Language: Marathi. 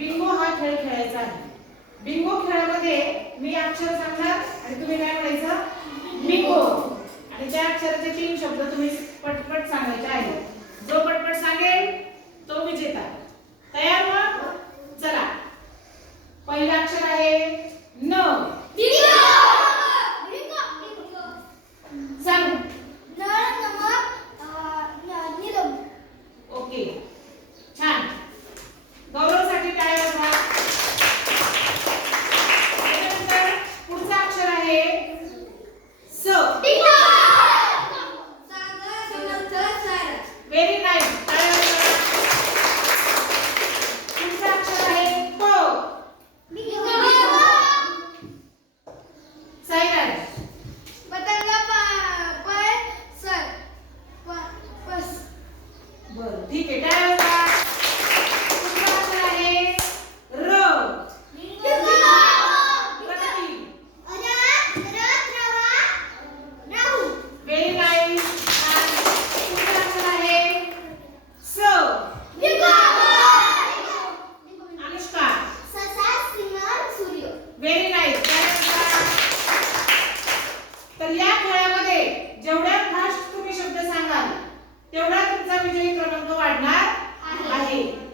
बिंगो हा खेळ खेळायचा आहे. बिंगो खेळामध्ये मी अक्षर सांगणार आणि तुम्ही काय म्हणायचं? बिंगो. आणि त्या अक्षराचे तीन शब्द तुम्ही पटपट सांगायचे आहेत. जो बदलला पाय सर. बरं ठीक आहे. विजयी क्रमांक वाढणार आहे.